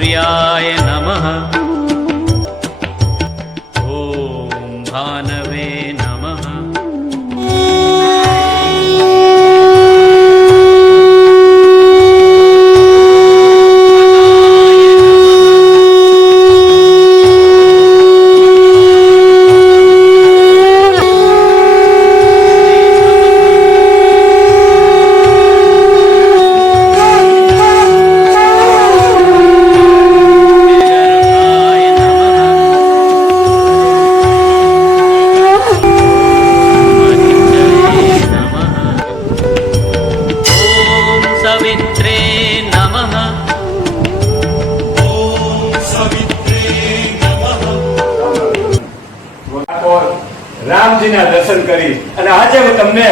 सूर्याय नमः। ॐ भानवे नमः। રામજીના દર્શન કરી અને આજે હું તમને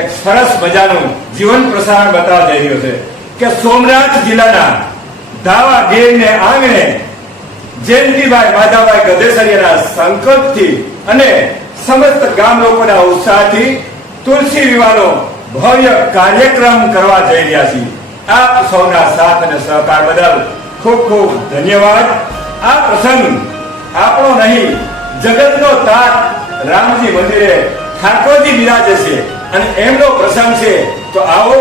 એક સરસ મજાનું જીવન પ્રસારણ બતાવવા જઈ રહ્યો છે કે સોમનાથ જિલ્લાના ધાવા ગીરને આંગણે જયંતિભાઈ માધાભાઈ ગધેસરિયાના સંકલ્પથી અને સમસ્ત ગામ લોકોના ઉત્સાહથી તુલસી વિવાહનો ભવ્ય કાર્યક્રમ કરવા જઈ રહ્યા છીએ. આપ સૌના સાથ અને સહકાર બદલ ખૂબ ખૂબ ધન્યવાદ. આ પ્રસંગ આપણો નહીં, જગતનો તાત રામજી મંદિરે ઠાકોરજી બિરાજે છે અને એમનો પ્રસંગ છે. તો આવો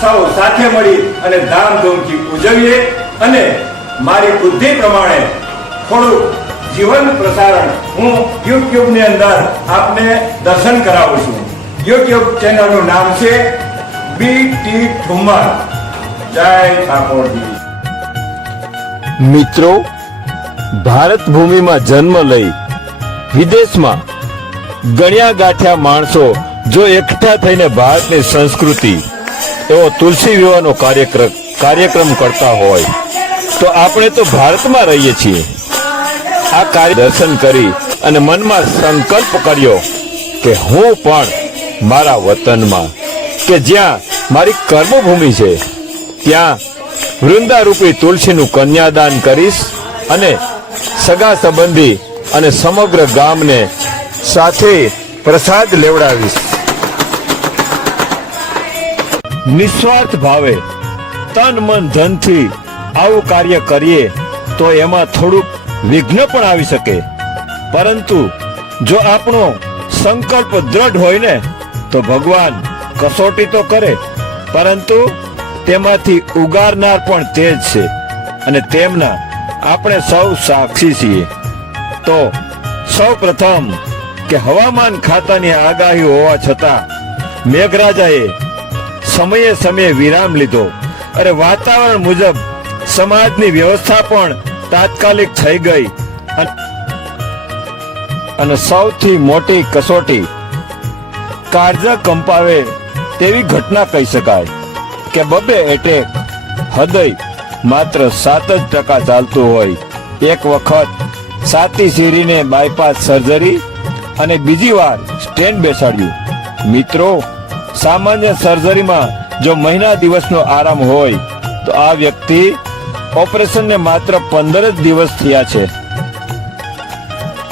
સૌ સાથે મળી અને ધામધૂમથી ઉજવીએ અને મારી બુદ્ધિ પ્રમાણે થોડું જીવન પ્રસારણ હું યુટ્યુબ ની અંદર આપને દર્શન કરાવું છું. યુટ્યુબ ચેનલનું નામ છે BT ઠુમ્મર. જય ઠાકોરજી. મિત્રો, ભારત ભૂમિમાં જન્મ લઈ વિદેશમાં ગણ્યા ગાંઠ્યા માણસો જો એકઠા થઈને ભારતની સંસ્કૃતિ એવો તુલસી વિવાહનો કાર્યક્રમ કરતા હોય તો આપણે તો ભારતમાં રહીએ છીએ. આ કાર્ય દર્શન કરી અને મનમાં સંકલ્પ કર્યો કે હું પણ મારા વતનમાં કે જ્યાં મારી કર્મભૂમિ છે ત્યાં વૃંદારૂપી તુલસીનું કન્યાદાન કરીશ અને સગા સંબંધી અને સમગ્ર ગામને સાથે પ્રસાદ લેવડાવીશ. નિસ્વાર્થ ભાવે તન મન ધનથી આવું કાર્ય કરીએ તો એમાં થોડુંક વિઘ્ન પણ આવી શકે, પરંતુ જો આપણો સંકલ્પ દ્રઢ હોય ને તો ભગવાન કસોટી તો કરે, પરંતુ તેમાંથી ઉગારનાર પણ તે જ છે અને તેમના આપણે સૌ સાક્ષી છીએ. તો સૌ પ્રથમ કે હવામાન ખાતાની આગાહી હોવા છતાં મેઘરાજાએ સમયે સમયે વિરામ લીધો અને વાતાવરણ મુજબ સમાજની વ્યવસ્થા પણ તાત્કાલિક થઈ ગઈ અને સૌથી મોટી કસોટી કાળજા કંપાવે તેવી ઘટના કહી શકાય કે બબે એટેક હૃદય માત્ર 7% ચાલતું હોય. એક વખત સાતી સીડીને બાયપાસ સર્જરી અને બીજી વાર સ્ટેન્ડ બેસાડ્યું. મિત્રો, સામાન્ય સર્જરીમાં જો મહિના દિવસનો આરામ હોય તો આ વ્યક્તિ ઓપરેશનને માત્ર 15 જ દિવસ થયા છે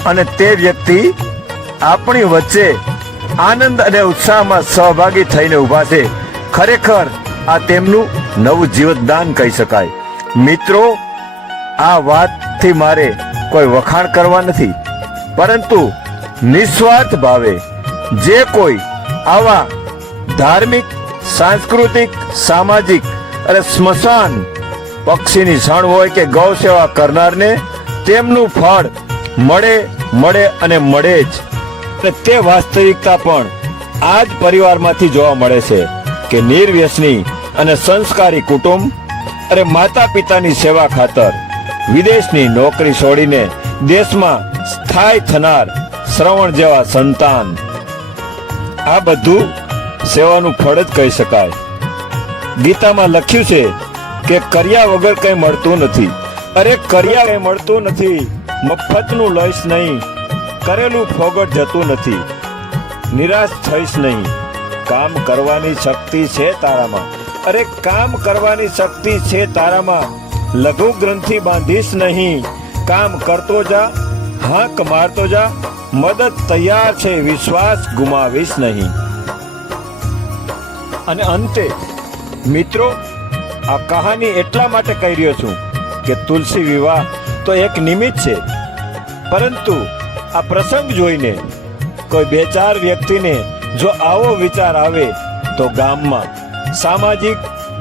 અને તે વ્યક્તિ આપણી વચ્ચે આનંદ અને ઉત્સાહમાં સહભાગી થઈને ઉભા છે. ખરેખર આ તેમનું નવું જીવતદાન કહી શકાય. મિત્રો, આ વાતથી મારે કોઈ વખાણ કરવા નથી, પરંતુ નિસ્વાર્થ ભાવે જે કોઈ આવા ધાર્મિક, સાંસ્કૃતિક, સામાજિક અને સ્મશાન પક્ષીની ક્ષણ હોય કે ગૌ સેવા કરનારને તેમનું ફળ મળે અને મળે જ. અને તે વાસ્તવિકતા પણ આ જ પરિવારમાંથી જોવા મળે છે કે નિર્વ્યસની અને સંસ્કારી કુટુંબ અને માતા પિતાની સેવા ખાતર વિદેશની નોકરી છોડીને દેશમાં સ્થાયી થનાર શ્રવણ જેવા સંતાન, આ બધું સેવાનું ફળ જ કહી શકાય. ગીતામાં લખ્યું છે કે કર્યા વગર કંઈ મળતું નથી. અરે કર્યા કંઈ મળતું નથી, મફતનું લઈશ નહીં, કરેલું ફોગટ જતું નથી, નિરાશ થઈશ નહીં. કામ કરવાની શક્તિ છે તારામાં, અરે કામ કરવાની શક્તિ છે તારામાં, લઘુ ગ્રંથિ બાંધીશ નહીં, કામ કરતો જા, હાંક મારતો જા, મદદ તૈયાર છે, વિશ્વાસ ગુમાવીશ નહીં. અને અંતે મિત્રો, આ કહાની એટલા માટે કહી રહ્યો છું કે તુલસી વિવાહ તો એક નિમિત્ત છે, પરંતુ આ પ્રસંગ જોઈને કોઈ બે ચાર વ્યક્તિને જો આવો વિચાર આવે તો ગામમાં સામાજિક,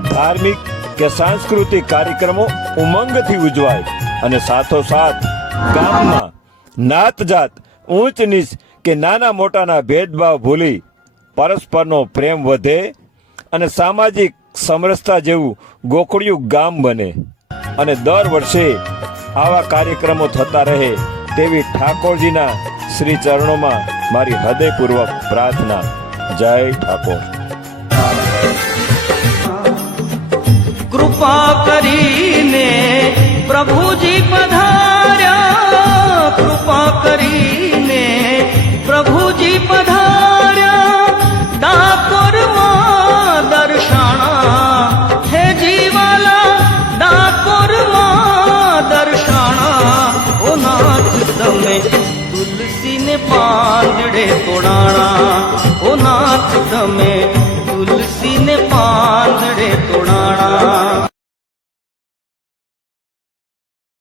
ધાર્મિક કે સાંસ્કૃતિક કાર્યક્રમો ઉમંગથી ઉજવાય અને સાથોસાથ ગામમાં નાત જાત, ઊંચ નીચ કે નાના મોટાના ભેદભાવ ભૂલી પરસ્પરનો પ્રેમ વધે અને સામાજિક સમરસતા જેવું ગોખડિયું ગામ બને અને દર વર્ષે આવા કાર્યક્રમો થતા રહે તેવી ઠાકોરજીના શ્રી ચરણોમાં મારી હૃદયપૂર્વક પ્રાર્થના. જય ઠાકોર. કૃપા કરીને પ્રભુજી પધાર્યા, કૃપા કરીને પ્રભુજી પધાર્યા, ડાકોરમાં દર્શાણા હે જીવાલા, ડાકોરમાં દર્શાણા. ઓ નાથ તમે તુલસીને પાંદડે તોડાણા, ઓ નાથ તમે